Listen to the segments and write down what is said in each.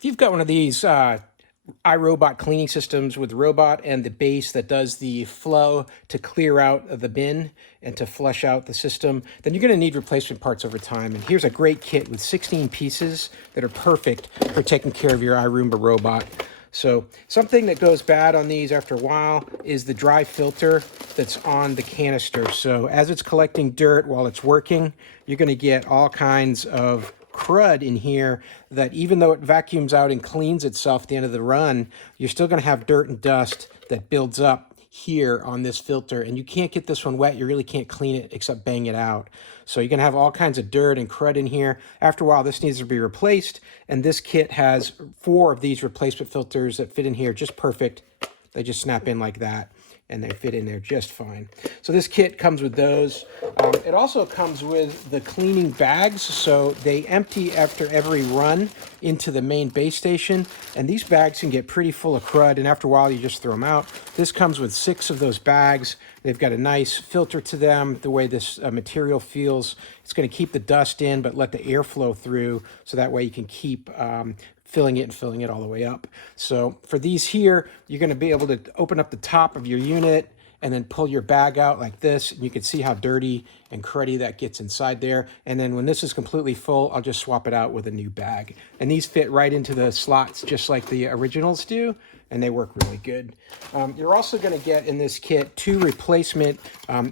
If you've got one of these iRobot cleaning systems with robot and the base that does the flow to clear out of the bin and to flush out the system, then you're going to need replacement parts over time. And here's a great kit with 16 pieces that are perfect for taking care of your iRoomba robot. So something that goes bad on these after a while is the dry filter that's on the canister. So as it's collecting dirt while it's working, you're going to get all kinds of crud in here that even though it vacuums out and cleans itself at the end of the run, you're still going to have dirt and dust that builds up here on this filter, and you can't get this one wet. You really can't clean it except bang it out. So you're going to have all kinds of dirt and crud in here. After a while, this needs to be replaced, and this kit has 4 of these replacement filters that fit in here just perfect. They just snap in like that, and they fit in there just fine. So this kit comes with those. It also comes with the cleaning bags, so they empty after every run into the main base station, and these bags can get pretty full of crud, and after a while you just throw them out. This comes with 6 of those bags. They've got a nice filter to them, the way this material feels. It's going to keep the dust in but let the air flow through, so that way you can keep filling it and filling it all the way up. So for these here, you're going to be able to open up the top of your unit and then pull your bag out like this. And you can see how dirty and cruddy that gets inside there. And then when this is completely full, I'll just swap it out with a new bag. And these fit right into the slots just like the originals do, and they work really good. You're also going to get in this kit 2 replacement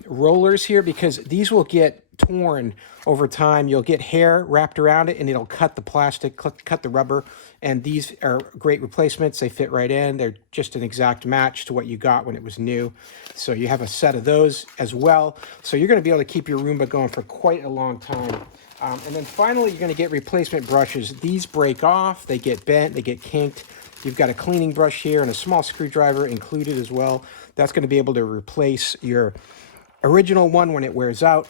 rollers here, because these will get torn over time. You'll get hair wrapped around it and it'll cut the plastic, cut the rubber, and these are great replacements. They fit right in. They're just an exact match to what you got when it was new. So you have a set of those as well. So you're going to be able to keep your Roomba going for quite a long time. And then finally, you're going to get replacement brushes. These break off, they get bent, they get kinked. You've got a cleaning brush here and a small screwdriver included as well. That's going to be able to replace your original one when it wears out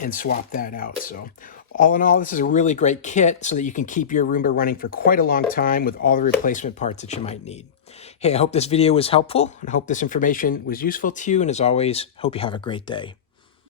and swap that out. So all in all, this is a really great kit so that you can keep your Roomba running for quite a long time with all the replacement parts that you might need. Hey, I hope this video was helpful and I hope this information was useful to you. And as always, hope you have a great day.